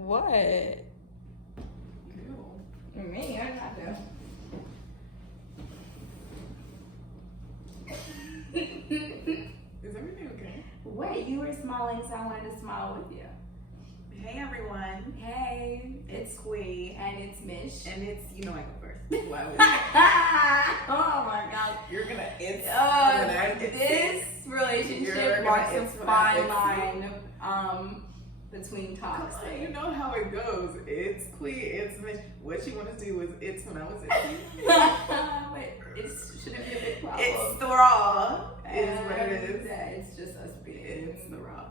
What? Ew. Me, I got to. Is everything okay? Wait, you were smiling, so I wanted to smile with you. Hey everyone, Hey, it's Quee, and it's Mish. and it's, I go first. Why would Oh my God. you're gonna, it's, This relationship marks a fine line between toxic. you know how it goes. It's Quee, it's Mish. What you want to do is it's when I was But it shouldn't be a big problem. It's the raw, is what it is. Yeah, it's just us being. It's the raw.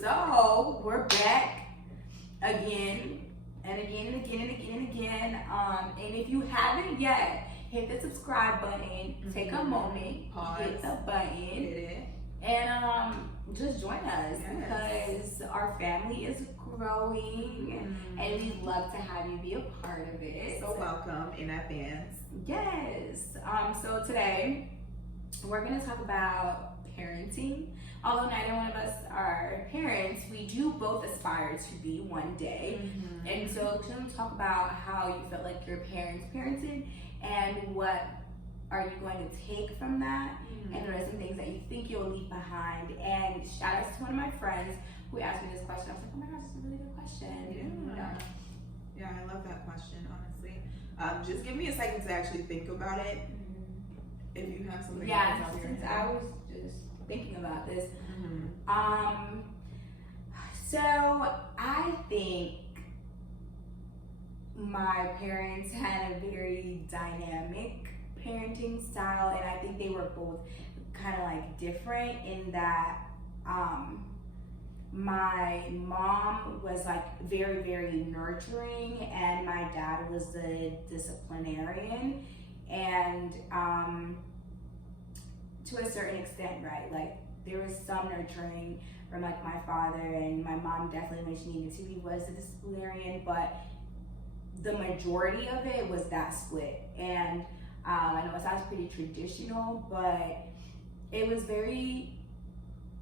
So we're back again and again and again and again and again. And if you haven't yet, hit the subscribe button. Take a moment, Pause. hit the button, Hit it. and just join us Yes. because our family is growing, and we'd love to have you be a part of it. So welcome in advance. Yes. So today we're gonna talk about parenting. Although neither one of us are parents, we do both aspire to be one day. And so we're gonna talk about how you felt like your parents parented and what are you going to take from that, and there are some things that you think you'll leave behind. And shout out to one of my friends who asked me this question. I was like, oh my gosh, it's a really good question. Yeah, I love that question, honestly. Just give me a second to actually think about it. If you have something Yeah, on top of your since head. I was just thinking about this. Mm-hmm. So I think my parents had a very dynamic parenting style, and I think they were both kind of like different in that my mom was like very, very nurturing, and my dad was the disciplinarian. And to a certain extent, right? Like there was some nurturing from like my father, and my mom definitely when she needed to be was the disciplinarian, but the majority of it was that split. And I know it sounds pretty traditional, but it was very,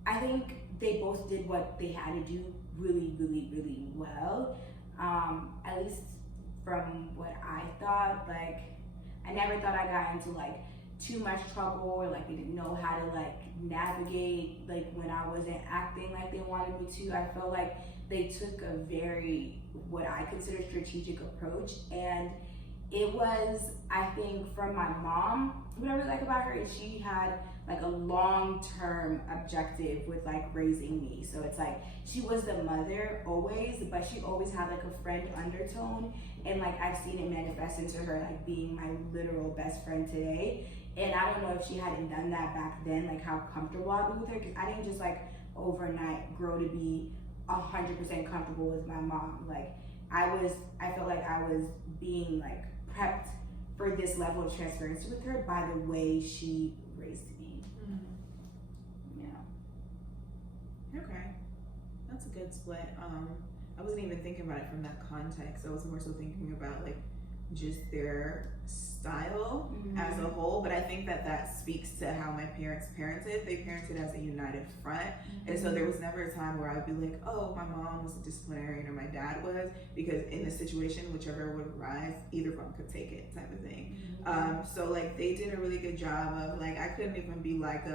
I think they both did what they had to do really, really, really well. At least from what I thought, like I never thought I got into like too much trouble, or like they didn't know how to like navigate like when I wasn't acting like they wanted me to. I felt like they took a very, what I consider strategic approach, and it was, I think, from my mom, what I really like about her is she had like a long-term objective with like raising me. So it's like she was the mother always, but she always had like a friend undertone, and like I've seen it manifest into her like being my literal best friend today. And I don't know if she hadn't done that back then, like how comfortable I'd be with her, because I didn't just like overnight grow to be 100% comfortable with my mom. Like I felt like I was being like prepped for this level of transparency with her by the way she raised me. Yeah. Okay. That's a good split. I wasn't even thinking about it from that context. I was more so thinking about like just their style as a whole, but I think that speaks to how my parents parented. They parented as a united front, and so there was never a time where I'd be like, oh, my mom was a disciplinarian or my dad was, because in the situation, whichever would arise, either one could take it type of thing. So like they did a really good job of like, I couldn't even be like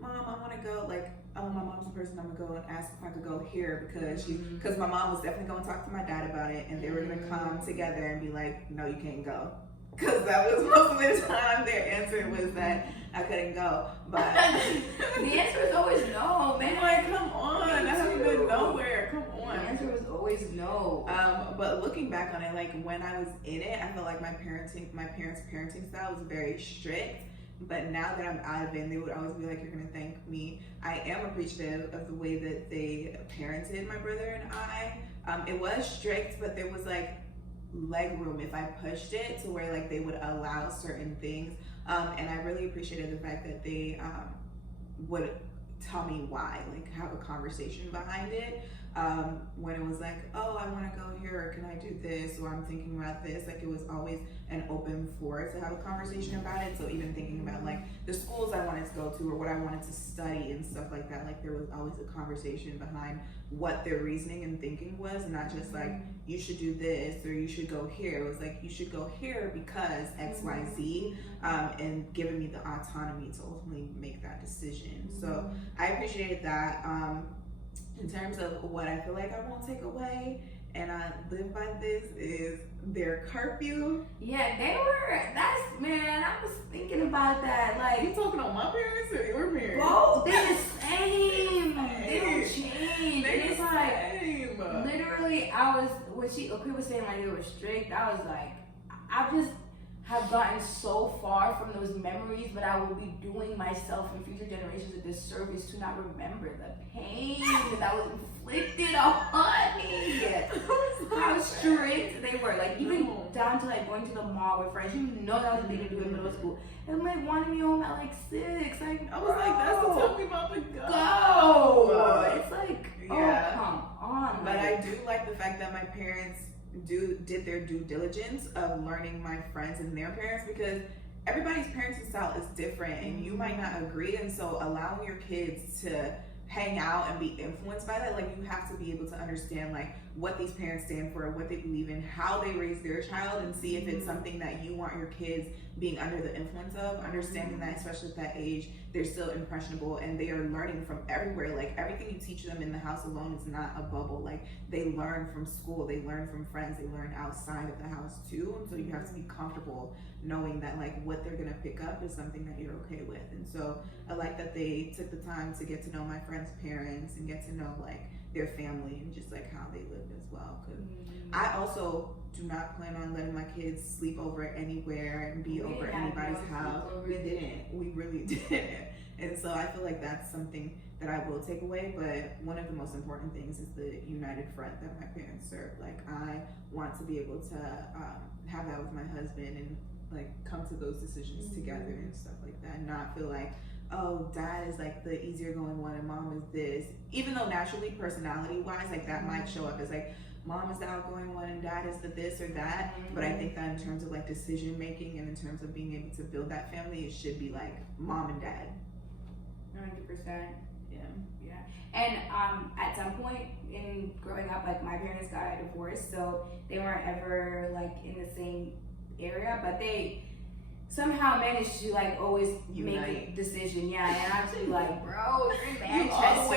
Mom, I want to go, like, oh, my mom's the person I'm gonna go and ask if I could go here, because my mom was definitely going to talk to my dad about it, and they were going to come together and be like, no, you can't go, because that was most of the time their answer was that I couldn't go. But the answer was always no, man. I'm like, come on, I haven't been nowhere, come on. The answer was always no. But looking back on it, like when I was in it, I felt like my parents' parenting style was very strict. But now that I'm out of it, they would always be like, you're gonna thank me. I am appreciative of the way that they parented my brother and I. It was strict, but there was like leg room if I pushed it, to where like they would allow certain things. And I really appreciated the fact that they would tell me why, like have a conversation behind it. when it was like, oh, I want to go here, or can I do this, or I'm thinking about this, like it was always an open floor to have a conversation about it. So even thinking about like the schools I wanted to go to or what I wanted to study and stuff like that, like there was always a conversation behind what their reasoning and thinking was, not just like you should do this or you should go here. It was like you should go here because XYZ, and giving me the autonomy to ultimately make that decision. So I appreciated that. In terms of what I feel like I won't take away, and I live by this, is their curfew. Yeah, man, I was thinking about that. Like, you talking on my parents or your parents? Both, they're the same. They don't change. They're it's the like, same. Literally, when people was saying like they were strict, I was like, I just have gotten so far from those memories, but I will be doing myself and future generations a disservice to not remember the pain that was inflicted on me. How strict they were. Like, even down to like going to the mall with friends. You know that was a thing to do in middle school. And like wanting me home at like 6. Like, I was like, that's the time we about to go. It's like, oh, come on. But I do like the fact that my parents did their due diligence of learning my friends and their parents, because everybody's parenting style is different and you might not agree, and so allowing your kids to hang out and be influenced by that, like you have to be able to understand like what these parents stand for, what they believe in, how they raise their child, and see if it's something that you want your kids being under the influence of, understanding that especially at that age they're still impressionable and they are learning from everywhere. Like everything you teach them in the house alone is not a bubble. Like they learn from school, they learn from friends, they learn outside of the house too, and so you have to be comfortable knowing that like what they're gonna pick up is something that you're okay with. And so I like that they took the time to get to know my friends' parents and get to know like their family and just like how they lived as well. Because I also do not plan on letting my kids sleep over anywhere and be over anybody's house. We didn't. We really didn't. And so I feel like that's something that I will take away. But one of the most important things is the united front that my parents serve. Like I want to be able to have that with my husband and like come to those decisions together and stuff like that. And not feel like, oh, dad is like the easier going one and mom is this. Even though naturally, personality wise, like that might show up as like mom is the outgoing one and dad is the this or that. But I think that in terms of like decision making and in terms of being able to build that family, it should be like mom and dad. 100%. Yeah. And at some point in growing up, like my parents got a divorce, so they weren't ever like in the same area, but they somehow managed to like always make a decision. And I'd be like, bro, you're in Manchester.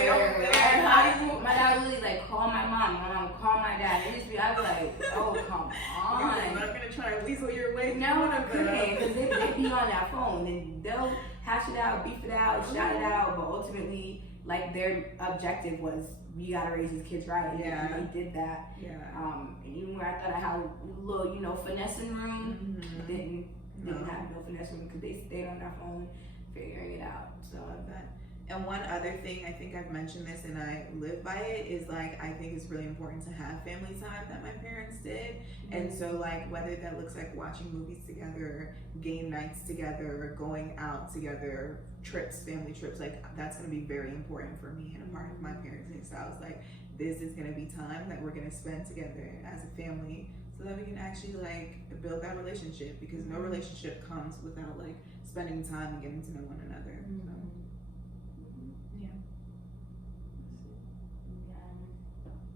My dad would really like call my mom call my dad. I'd be like, oh, come on. You're not gonna try and weasel your way. No, I couldn't, because they'd be on that phone and they'll hash it out, beef it out, shout it out, but ultimately, like their objective was, you gotta raise these kids right. And they did that. And even where I thought I had a little, finessing room, didn't have no finesse room because they stayed on their phone figuring it out. So I love that. And one other thing, I think I've mentioned this and I live by it, is like I think it's really important to have family time that my parents did. And so like whether that looks like watching movies together, game nights together, going out together, trips, family trips, like that's gonna be very important for me and a part of my parenting. So I was like, this is gonna be time that we're gonna spend together as a family so that we can actually like build that relationship, because no relationship comes without like spending time and getting to know one another. So.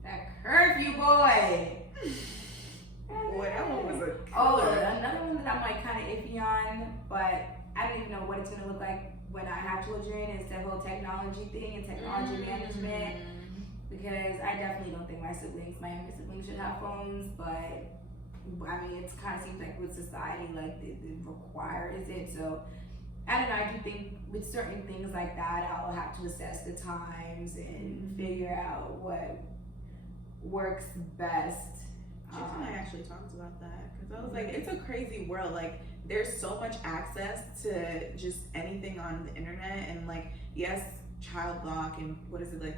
That curfew boy. Boy, that one was a killer. Oh, another one that I'm like kind of iffy on, but I don't even know what it's gonna look like when I have children. Is the whole technology thing and technology management. Because I definitely don't think my younger siblings should have phones, but I mean, it kind of seems like with society, like it requires it. So I don't know, I do think with certain things like that, I'll have to assess the times and figure out what works best. Jason and I actually talked about that, because I was like, it's a crazy world. Like there's so much access to just anything on the internet, and like, yes, child lock and what is it, like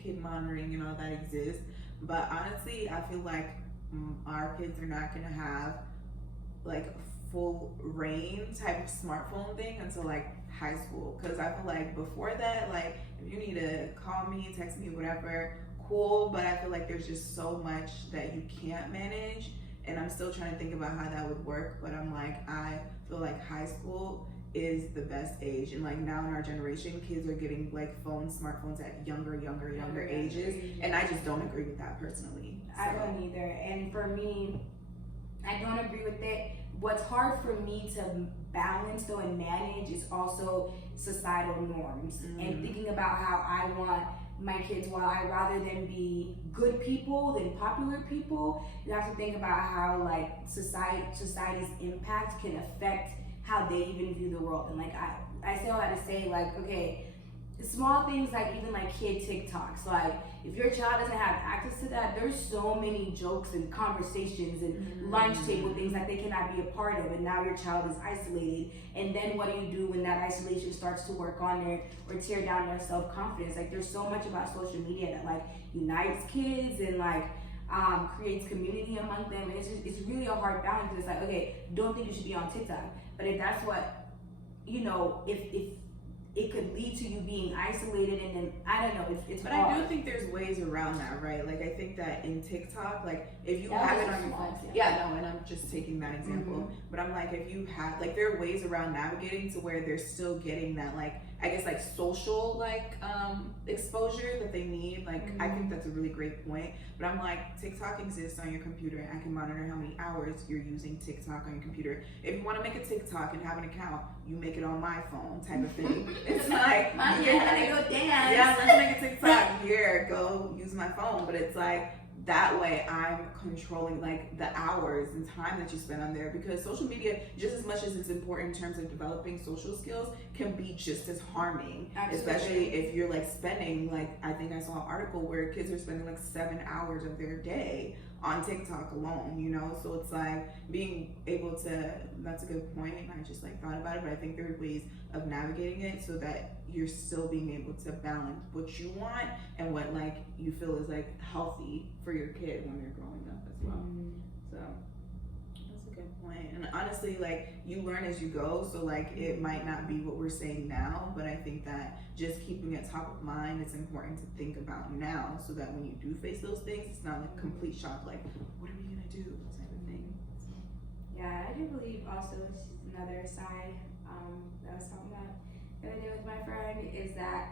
kid monitoring and all that exists, but honestly I feel like our kids are not gonna have like full reign type of smartphone thing until like high school, because I feel like before that, like if you need to call me, text me, whatever, cool, but I feel like there's just so much that you can't manage, and I'm still trying to think about how that would work. But I'm like, I feel like high school is the best age, and like now in our generation, kids are getting like smartphones at younger ages, and I just don't agree with that personally. So. I don't either, and for me, I don't agree with it. What's hard for me to balance though and manage is also societal norms and thinking about how I want my kids, while I rather them be good people than popular people, you have to think about how like society's impact can affect how they even view the world. And like I say all that to say, like, okay, small things like even like kid TikToks, like if your child doesn't have access to that, there's so many jokes and conversations and lunch table things that they cannot be a part of, and now your child is isolated. And then what do you do when that isolation starts to work on their or tear down their self-confidence? Like there's so much about social media that like unites kids and like creates community among them, and it's really a hard balance. It's like, okay, don't think you should be on TikTok, but if that's what, you know, if it could lead to you being isolated, and then I don't know, it's but hard. I do think there's ways around that, right? Like I think that in TikTok, like if you have it on your phone, and I'm just taking that example, but I'm like, if you have, like, there are ways around navigating to where they're still getting that, like, I guess like social like exposure that they need. Like I think that's a really great point. But I'm like, TikTok exists on your computer. I can monitor how many hours you're using TikTok on your computer. If you want to make a TikTok and have an account, you make it on my phone type of thing. It's like, Mommy, I gotta go dance. Yeah, let's make a TikTok. Here, go use my phone. But it's like, that way I'm controlling like the hours and time that you spend on there, because social media, just as much as it's important in terms of developing social skills, can be just as harming. Absolutely. Especially if you're like spending, like, I think I saw an article where kids are spending like 7 hours of their day on TikTok alone, you know? So it's like being able to, that's a good point, and I just like thought about it, but I think there are ways of navigating it so that you're still being able to balance what you want and what like you feel is like healthy for your kid when they're growing up as well. So that's a good point. And honestly, like, you learn as you go, so like it might not be what we're saying now, but I think that just keeping it top of mind, it's important to think about now, so that when you do face those things, it's not like complete shock, like, what are we gonna do, type of thing. So. Yeah, I do believe also another side that I was talking about the other day with my friend is that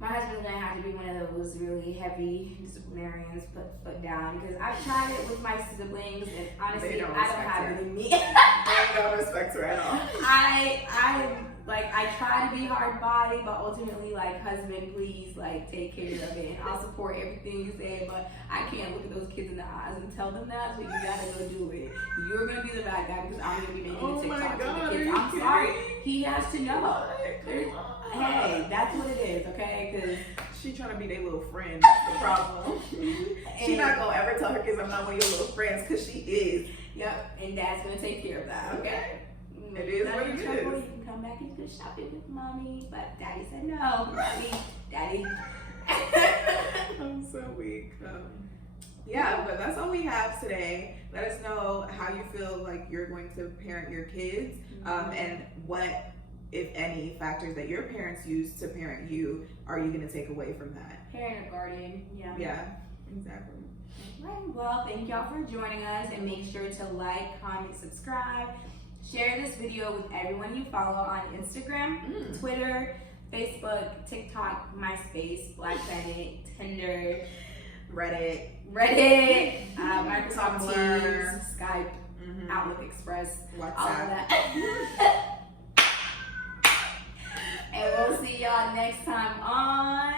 my husband's gonna have to be one of those really heavy disciplinarians, put foot down, because I've tried it with my siblings, and honestly, I don't have it in me. They don't respect her at all. I try to be hard body, but ultimately, like, husband, please, like, take care of it, and I'll support everything you say, but I can't look at those kids in the eyes and tell them that, so you gotta go do it. You're gonna be the bad guy because I'm gonna be making a TikTok to the kids. I'm sorry, he has to know. Hey, that's what it is, okay? Because she trying to be their little friend. That's the problem. She not gonna ever tell her kids I'm not one of your little friends, because she is. Yep, and Dad's gonna take care of that, okay? It is what it is. You can come back and go shopping with Mommy, but Daddy said no. Daddy. I'm so weak. Yeah, but that's all we have today. Let us know how you feel like you're going to parent your kids, and what, if any, factors that your parents use to parent you are you going to take away from that? Parent or guardian, yeah. Yeah, exactly. Right, well, thank y'all for joining us, and make sure to like, comment, subscribe. Share this video with everyone you follow on Instagram, Twitter, Facebook, TikTok, MySpace, Black Planet, Tinder, Reddit, Microsoft Teams, Skype, Outlook Express, WhatsApp. all of that. And we'll see y'all next time on